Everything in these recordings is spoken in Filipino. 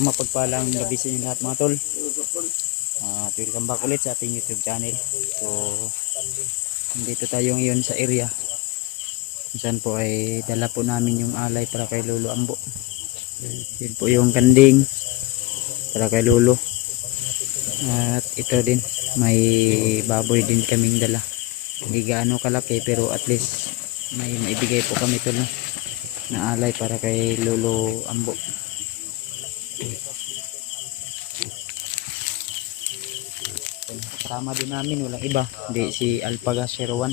So mapagpalang gabi sa inyo lahat mga tol. Welcome back ulit sa ating YouTube channel. So nandito tayo ngayon sa area kung saan po ay dala po namin yung alay para kay Lolo Ambo. Yun po yung kanding para kay Lolo. At ito din, may baboy din kaming dala. Hindi gaano kalaki pero at least may maibigay po kami tol na alay para kay Lolo Ambo. Kasama din namin, walang iba, hindi si Alpaga 01,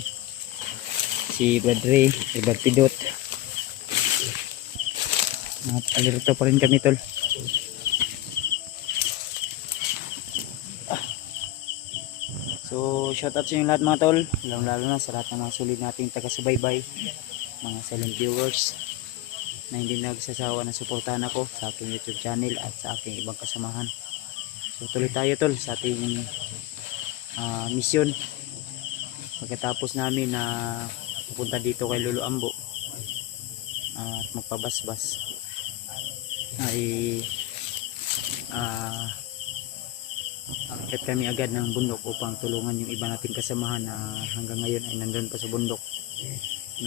si Brad Ray, si Brad Pidot, at alirito pa rin kami tol. So shoutout sa inyo lahat mga tol, lalo na sa lahat ng mga sulit nating taga-subaybay, mga silent viewers na hindi nagsasawa na suportahan ako sa aking YouTube channel at sa aking ibang kasamahan. So tuloy tayo tol sa ating misyon. Pagkatapos namin na pupunta dito kay Lolo Ambo at magpabasbas ay akit kami agad ng bundok upang tulungan yung iba nating kasamahan na hanggang ngayon ay nandun pa sa bundok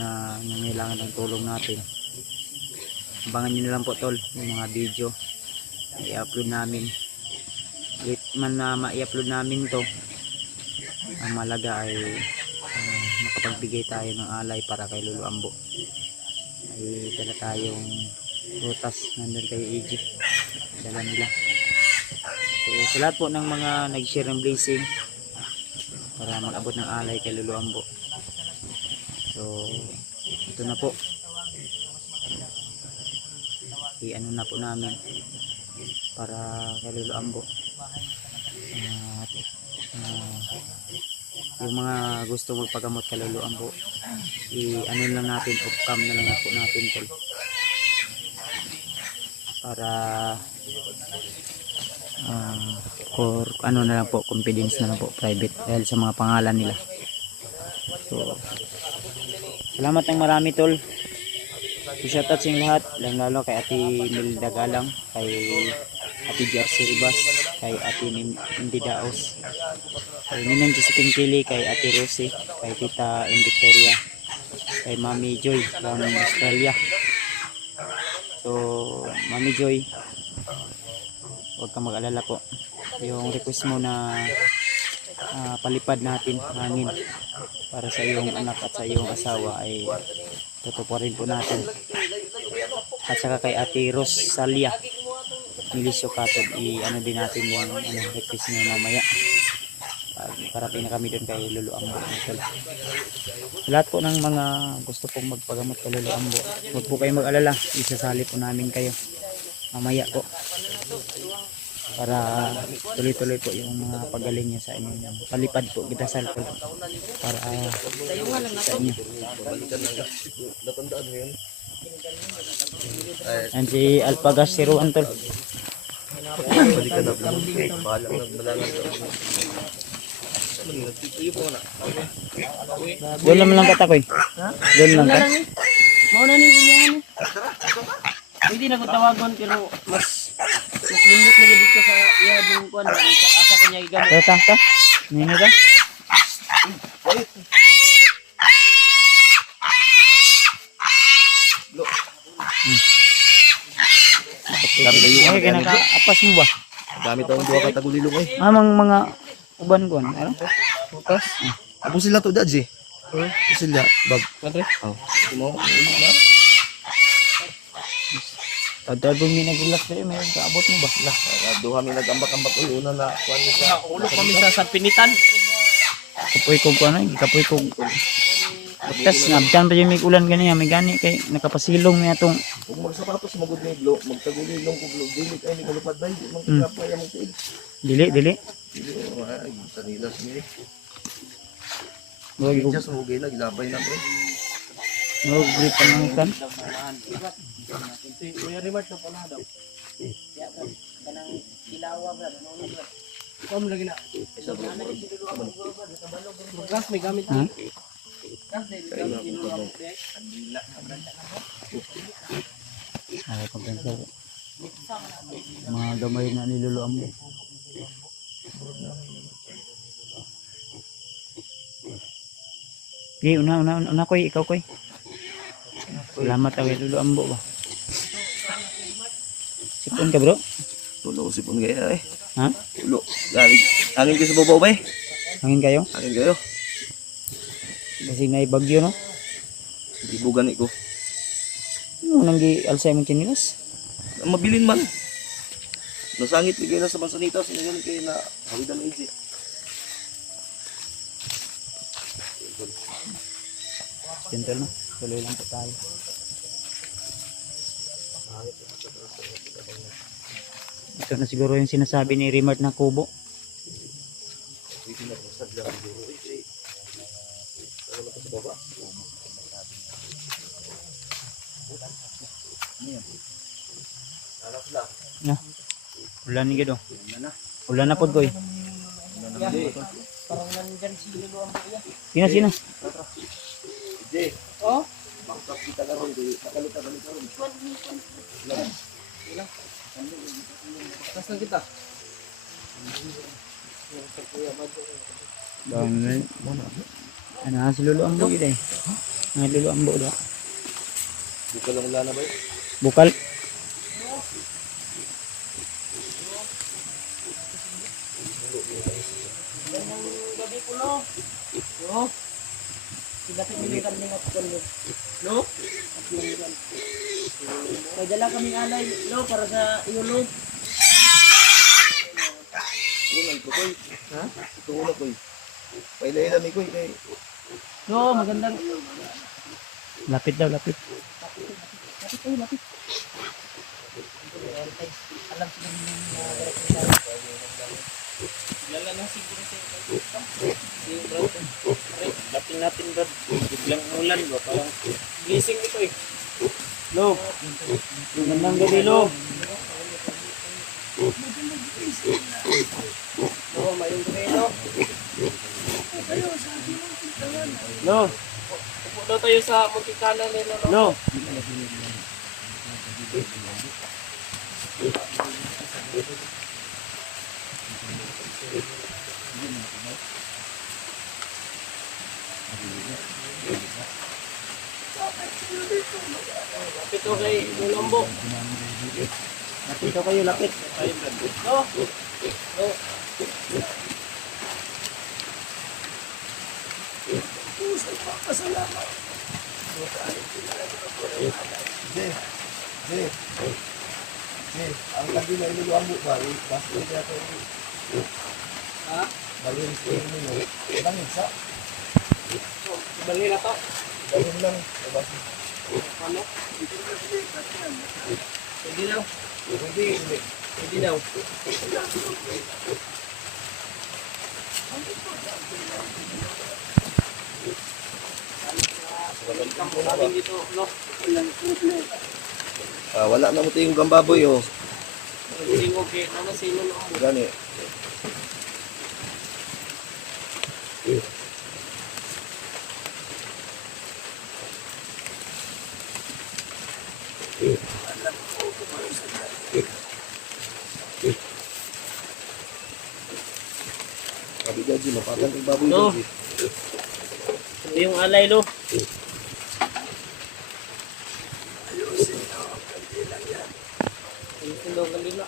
na nangailangan ng tulong natin. Abangan nyo na lang po tol yung mga video i-upload namin. Wait man na ma-i-upload namin to, ang malaga ay makapagbigay tayo ng alay para kay Lolo Ambo. Ay dala tayong rutas nandun kay Egypt, dala nila. So sa lahat po ng mga nag-share ng blessing para mag-abot ng alay kay Lolo Ambo, so ito na po, i-ano na po namin para kay Lolo Ambo. Yung mga gusto magpagamot kay Lolo Ambo, i-ano lang natin, off-cam na lang po natin tol, para ano na lang po, confidence na lang po, private, dahil sa mga pangalan nila. So salamat ng marami tol. So shoutout sa inyo lahat, lalo kay Ate Milda Galang, kay Ate JRC Ribas, kay Ate Mindy Daos, kay Ninang Josephine Kili, kay Ate Rosie, kay Tita Victoria, kay Mami Joy from Australia. So Mami Joy, huwag kang mag-alala po, yung request mo na palipad natin hangin para sa iyong anak at sa iyong asawa ay tutuparin po natin. At saka kay Ate Rosalia Milisio Katod, i-ano din natin yung request niya mamaya. Parating na kami doon kay Lolo Ambo. Lahat po ng mga gusto pong magpagamot kay Lolo Ambo, huwag po kayong mag-alala, isasali po namin kayo mamaya po para tuloy-tuloy po yung mga pagaling niya sa inyo. Palipad po kita sa po para sa inyo. And si Alpaga 01 tol. Doon lang katakoy. Doon lang ka. Mauna ni Julian. Hindi na ko tawagon pero mas lindot na dito sa iya yung kuan sa asa kanya igamot. Ta. Nini ka? Ay kinaka-apas mo ba? Gamit ang duwa ka tagulilong eh. Amang mga uban kuan, ano? Bukas. Apo sila to dadji. Apo sila bag. Padre. Oh. Mo na. Tadto mi nag-relax diri, may kaabot mo ba? Lah, duha mi nagambak-ambak una na kuan ni sa Ulo kami sa pinitan. Kapoy kog kuan ay, kapoy kog. Butas nabtan pa yung may ulan ganiya, may gani kay nakapasilong niya tong kung magsapatos magud ni blo, magtagulilong ko blo, dili kay ni kalupad bay, di man kapay ang tiil. dili. Dili ay tanilas mi. Wag ko. Just hugay na gilabay na bro. Wag grip pa nang kan. Kuya Reward na pala daw. Kanang ilawa ba nanonood ba? Kom lagi na. Isa bro. Gas may gamit. Ha? Gas may gamit dilo ang Ay, pagkanta. Mga gamay na niluluan mo. Okay, una koy, ikaw koy. Salamat ako niluluan mo ba? Sipon ka bro? Tulo si pun gaya eh. Ha? Tulo. Angin ko sa babaw ba eh? Hangin kayo? Angin kayo. Kasi may bagyo no? Hindi bugan ko. Ano nang gi-alsay mong chinilas? Mabilin man. Nasangit ligay na sa Manzanitas. Sinagan kayo na hawidan na isi. Gentle no? Tuloy lang po tayo. Ito na siguro yung sinasabi ni Rimart na kubo. Na. Ulan ni gido. Ulan na pod koy. Parang nandyan si Lilo ang buya. Sina. Hindi. Oh? Bangkap kita karon di nakalita balik karon. Tapos lang kita. Bang. Ano sa lulo ang buo eh. Ang lulo ang buo da. Bukal lang lana ba? Bukal. Gabi ko no. No? Silapit mo yung kami at kulo. No? At yung may dala kaming alay, no? Para sa iyo, no? Ulan ko koy. Ha? Ito una koy. Pailay na mi koy kay No, magandang. Lapit daw, lapit. Lapit tayo, lapit. Alam sila yung direkta. Lala na siguro sa yung Brad. Dating natin Brad. Biglang ulan ba? Parang gising nito eh. Lo. Magandang gabi Lo. Lo, mayroon gabi Lo. Lo. Upo daw tayo sa Monticana nila Lo. Lo. Lapit ko kay Lulambo. Lapit ko kayo, lapit. No. No. ang tabi na iluluan mo ba? Basta kaya to. Ha? Balin ko mo. Bangit sa. Bali na to. Balin lang. Basta Ano? Pwede daw. hindi. Pwede daw. Welcome po namin dito, no? Wala na mo tayong gambaboy oh. Singog kay Nana Sino no? Gani. Sabi gaji, mapatang kang baboy No. gaji. Ito yung alay, lo. Ayusin daw ang kanila.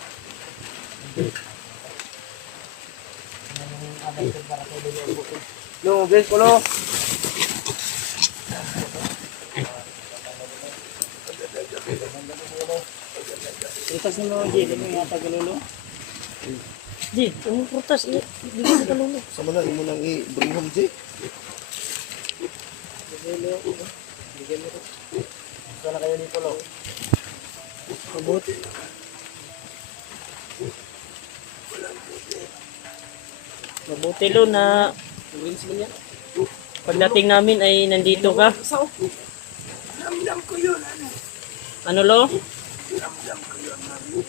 No, guys, kulo. Prutas ni mga G, di mo yata galulo. G, yung prutas, di mo galulo. Sama na, imo nang i-bring home, Jay. Galulo, bigyan mo ito. Gusto na kayo ni Kulo. Mabuti. Mabuti lo na pagdating namin ay nandito ka. Ramdam ko yun, ano? Ano lo? Ramdam ko yun, mami.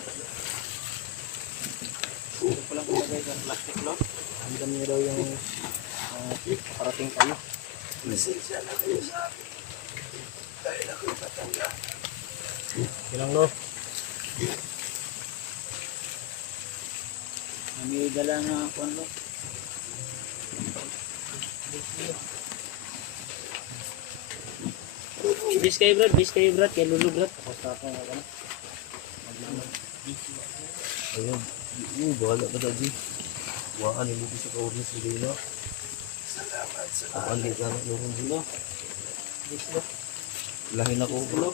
Walang kulagay sa plastic lo. Andam niyo daw yung parating kayo. Pasensya na kayo sa akin. Dahil ako'y patanda. Ilang lo? May dala na kondo. Bis kayo brad, kay Lulu brad. Basta ako nga ano. Ayun. Bahala ka dyan. Waan yung lubi sa kaurnis sa dila. Aan din ka na lorong dila. Lahin ako ulo.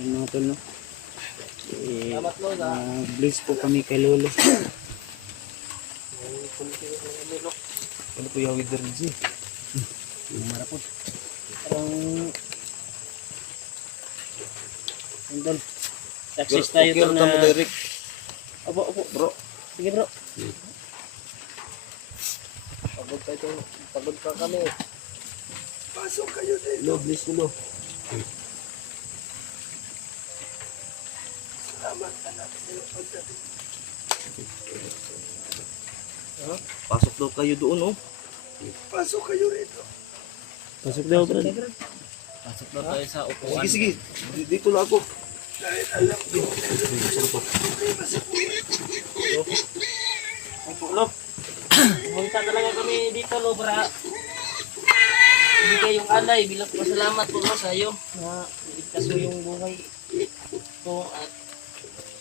Yung mga tol, no? Bless po kami kay Lolo. Ano po yung wither rin siya? Marapot. Parang... Tol. Success tayo Okay, tol rata mo na... Derek. Opo, bro. Sige bro. Pagod pa kami. Pasok kayo dito. Lo, bless ko lo. Salamat anak sa iyo pagdating. Pasok daw kayo doon, oh. Pasok kayo rito. Pasok daw bro. Pasok na tayo sa upuan. Sige, sige. Dito lang ako. Dahil alam ko meron ko problema sa buhay. Lo, pumunta talaga kami dito, lo, para ibigay yung alay bilang pasalamat po mo sa iyo na iligtas mo yung buhay ko at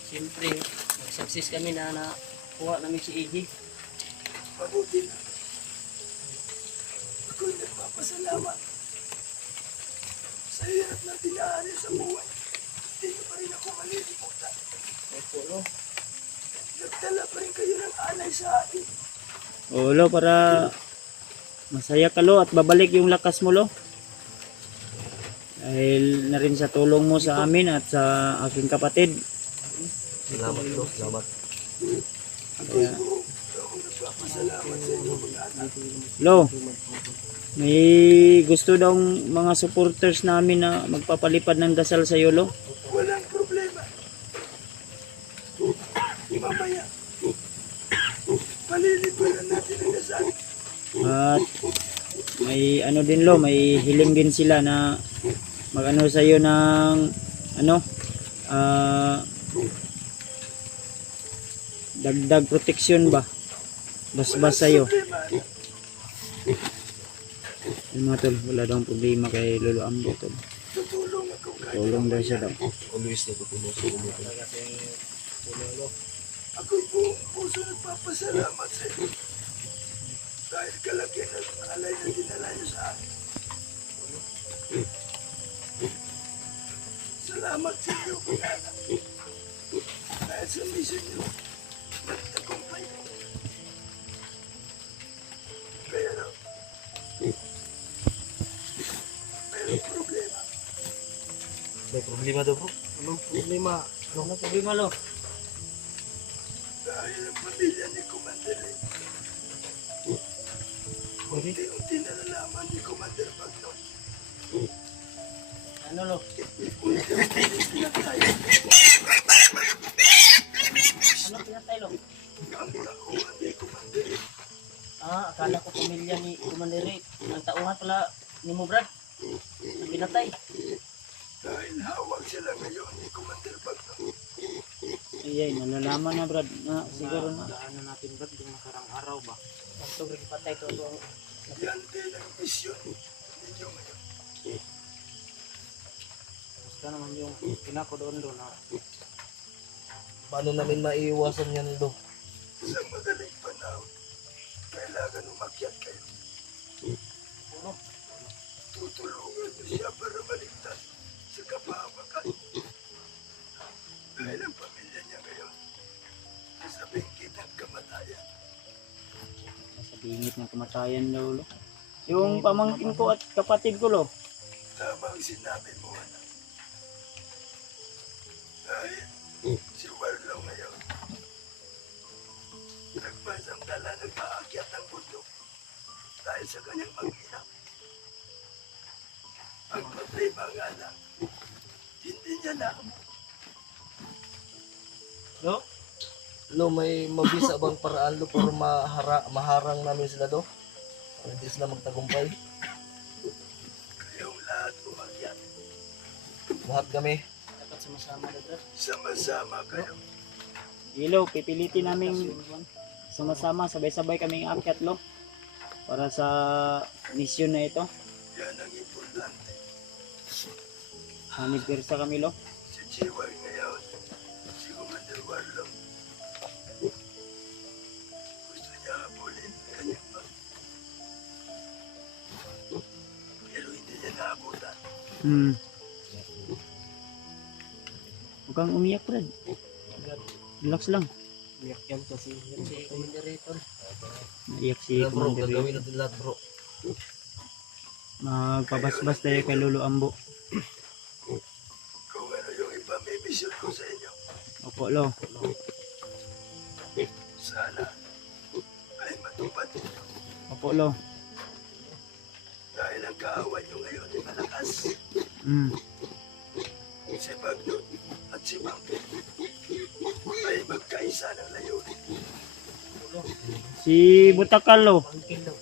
siyempre success kami na nakuha namin si AJ. Mabuti na. Ako'y nagpapasalamat sa hirap na dinaanin sa buhay. Hindi niyo pa rin ako malilimutan. Opo, lo. Nagdala pa rin kayo ng alay sa akin. O lo, para masaya ka lo at babalik yung lakas mo lo. Dahil na rin sa tulong mo sa amin at sa aking kapatid. Salamat bro, salamat. Kaya, lo, may gusto daw mga supporters namin na magpapalipad ng dasal sa iyo lo. Walang problema. Mamaya, paliliparan natin ang dasal. At may ano din lo, may hiling din sila na magano sa iyo ng ano dagdag protection ba? Basbas sa iyo. Yung mga tol, wala daw problema kay Lolo Ambo tol. Tutulong ako kahit Tulong daw siya daw. always na tutulong sa ulo. Ako'y buong puso nagpapasalamat sa iyo. Dahil kalagyan ng alay na dinala niyo sa akin. Salamat sa iyo, mga anak. Dahil sa mission niyo, nagtagumpay. Pero, may problema. May problema daw bro? Anong problema? Anong problema, lo? Dahil ang pamilya ni Commander Ray. Unti-unti na nalaman ni Commander Bagno. Ano, lo? Unti-unti na pinatay Ano pinatay, lo? ang tauhan ni Commander Ray. Akala ko pamilya ni Commander Ray. Ang tauhan pala ni mo, Brad. Na pinatay. Dahil hawak sila ngayon ni Commander Bagno. Ayay, nalalaman na brad na siguro na. Daanan natin, Brad, yung nakarang araw ba? Ito, Brad, patay ko. Yan din ang mission ninyo ngayon. Basta naman yung pinako doon na Paano namin maiiwasan yan do? Sa madaling panahon, kailangan umakyat kayo. Ano? Tutulungan niyo siya para maligtas sa kapahamakan. Dahil ang pamilya niya ngayon, nasa bingkit ng kamatayan. Sa bingit ng kamatayan daw lo. Yung pamangkin ko at kapatid ko lo. Tama ang sinabi mo, anak. Dahil si Warlo ngayon, nagmasang dala nag-aakyat ng bundok dahil sa kanyang mag-inap. Ang problema nga lang, hindi niya na. Lo? Lo, may mabisa bang paraan lo para maharang namin sila do? Para hindi sila magtagumpay? Kayong lahat umakyat. Lahat kami. Dapat sama-sama na, Brad. Sama-sama kayo. Ilo, pipilitin namin sama-sama, sabay-sabay kaming akyat lo. Para sa mission na ito. Yan ang importante. Hanipirsa kami lo. Si Chiwag ngayon, si Commander Warlock. Gusto niya habulin ang kanyang mag. Pero hindi niya naabutan. Huwag kang umiyak, Brad. Relax lang. Iyak yan kasi yan si Commander Rayton. Naiyak si Bro, Commander Ray. gagawin natin lahat bro. Magpabasbas tayo kay Lolo Ambo. Kung ano yung ipamibisyon ko sa inyo, Opo, lo. sana ay matupad ninyo. Opo, lo. Dahil ang kaaway nyo ngayon ay malakas. Mm. Si Bagnot at si Mangkin ay magkaisa ng layunin. Si Butakal, lo. Pangkin daw.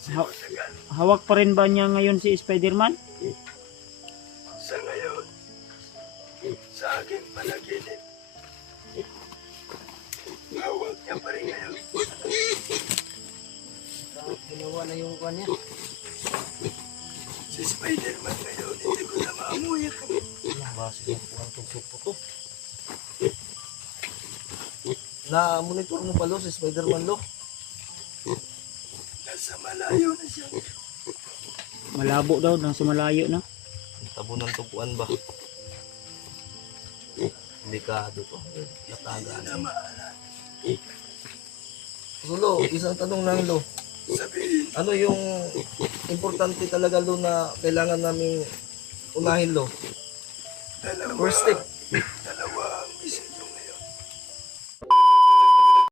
Si Ha- Matagal, Hawak pa rin ba niya ngayon si Spider-Man? sa ngayon, sa aking panaginip, hawak niya pa rin ngayon. Ginawa na yung kwan niya. Si Spider-Man ngayon, hindi ko na maamuy ako. Base lang po ang tugtog po to. Na-monitor mo pa lo si Spider-Man lo? Nasa malayo na siya. Malabo daw, nasa malayo na. Tabo ng tupuan ba? Delikado to. Natagaan. Na maalat. So lo, isang tanong lang lo. Sabihin, Ano yung importante talaga lo na kailangan naming unahin lo? dalawa. First step.